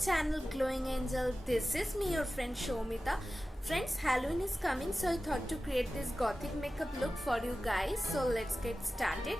channel Glowing Angel. This is me, your friend Soumita. Friends, Halloween is coming, so I thought to create this gothic makeup look for you guys. So let's get started.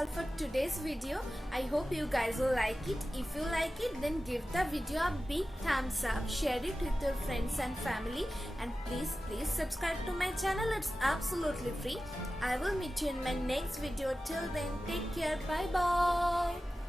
all for today's video. I hope you guys will like it. If you like it, then give the video a big thumbs up, share it with your friends and family, and please subscribe to my channel. It's absolutely free. I will meet you in my next video. Till then, take care. Bye bye.